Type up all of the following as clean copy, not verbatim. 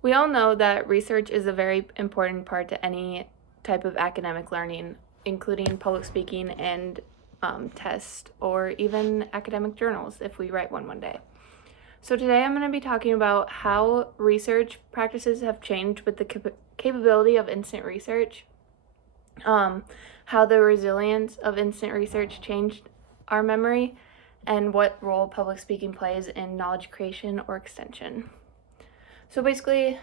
We all know that research is a very important part to any type of academic learning, including public speaking and tests, or even academic journals if we write one day. So today I'm going to be talking about how research practices have changed with the capability of instant research, how the resilience of instant research changed our memory, and what role public speaking plays in knowledge creation or extension. So basically,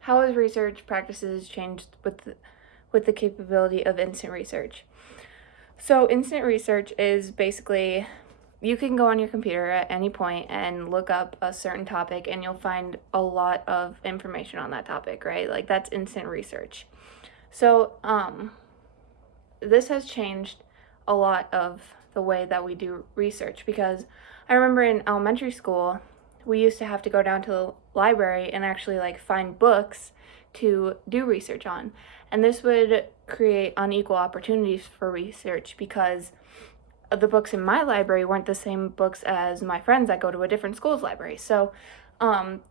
how has research practices changed with the capability of instant research? So instant research is basically you can go on your computer at any point and look up a certain topic and you'll find a lot of information on that topic, right? Like that's instant research. So this has changed a lot of the way that we do research, because I remember in elementary school we used to have to go down to the library and actually like find books to do research on. And this would create unequal opportunities for research because the books in my library weren't the same books as my friends that go to a different school's library. So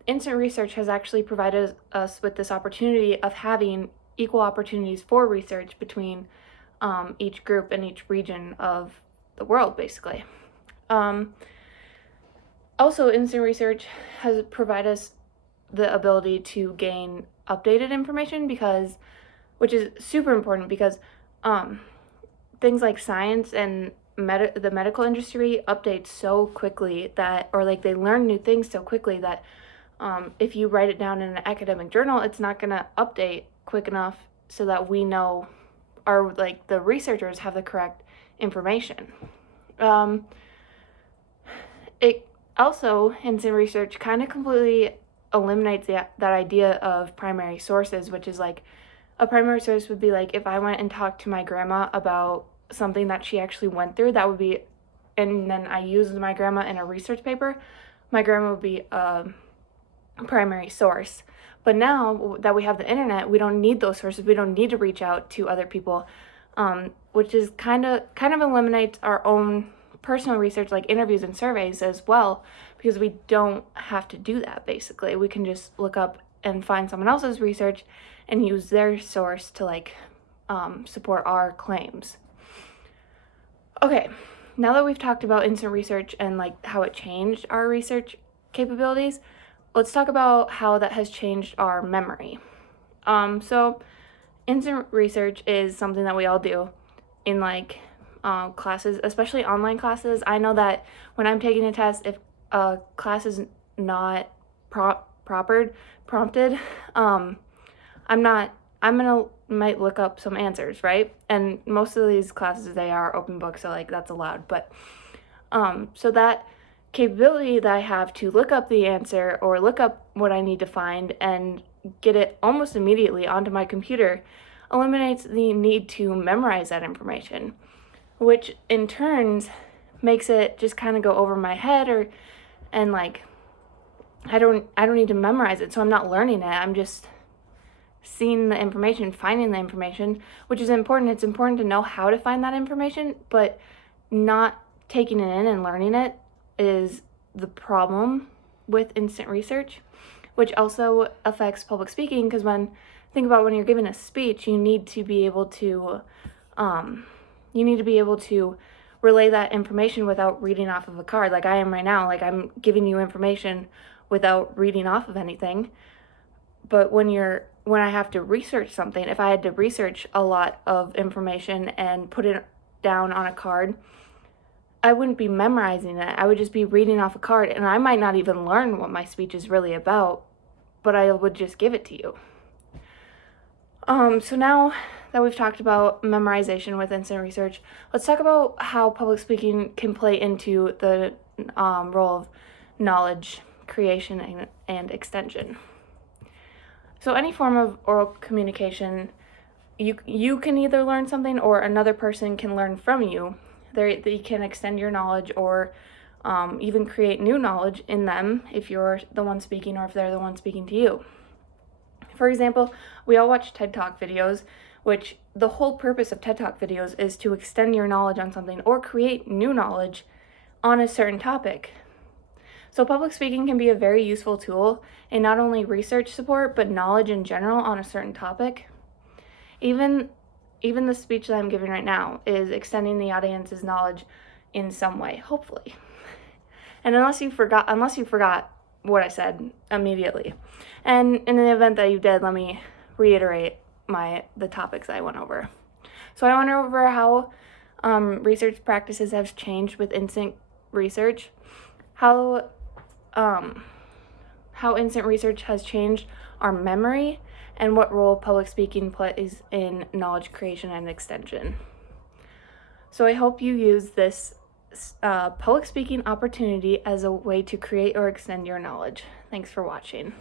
instant research has actually provided us with this opportunity of having equal opportunities for research between each group and each region of the world, basically. Also, instant research has provided us the ability to gain updated information, which is super important because things like science and the medical industry update so quickly or like they learn new things so quickly that if you write it down in an academic journal, it's not going to update quick enough so that we know, or like the researchers have the correct information. It also, instant research kind of completely eliminates that idea of primary sources, which is like a primary source would be like if I went and talked to my grandma about something that she actually went through, that would be, and then I used my grandma in a research paper, my grandma would be a primary source. But now that we have the internet, we don't need those sources. We don't need to reach out to other people, which is kind of eliminates our own personal research, like interviews and surveys as well, because we don't have to do that. Basically, we can just look up and find someone else's research and use their source to like support our claims. Okay, now that we've talked about instant research and like how it changed our research capabilities, let's talk about how that has changed our memory. So instant research is something that we all do in like classes, especially online classes. I know that when I'm taking a test, if a class is not prompted, might look up some answers, right? And most of these classes, they are open book, so like that's allowed. But so that capability that I have to look up the answer or look up what I need to find and get it almost immediately onto my computer eliminates the need to memorize that information, which in turns makes it just kind of go over my head, and like I don't need to memorize it, so I'm not learning it. I'm just seeing the information, finding the information, which is important. It's important to know how to find that information, but not taking it in and learning it is the problem with instant research, which also affects public speaking, because think about when you're giving a speech, you need to be able to relay that information without reading off of a card, like I am right now. Like I'm giving you information without reading off of anything. But when I have to research something, if I had to research a lot of information and put it down on a card, I wouldn't be memorizing it. I would just be reading off a card, and I might not even learn what my speech is really about, but I would just give it to you. So now that we've talked about memorization with instant research, let's talk about how public speaking can play into the role of knowledge creation and extension. So any form of oral communication, you can either learn something or another person can learn from you. They can extend your knowledge or even create new knowledge in them if you're the one speaking or if they're the one speaking to you. For example, we all watch TED Talk videos, which the whole purpose of TED Talk videos is to extend your knowledge on something or create new knowledge on a certain topic. So public speaking can be a very useful tool in not only research support, but knowledge in general on a certain topic. Even the speech that I'm giving right now is extending the audience's knowledge in some way, hopefully. And unless you forgot what I said immediately. And in the event that you did, let me reiterate the topics I went over. So I went over how research practices have changed with instant research, how instant research has changed our memory, and what role public speaking plays in knowledge creation and extension. So I hope you use this public speaking opportunity as a way to create or extend your knowledge. Thanks for watching.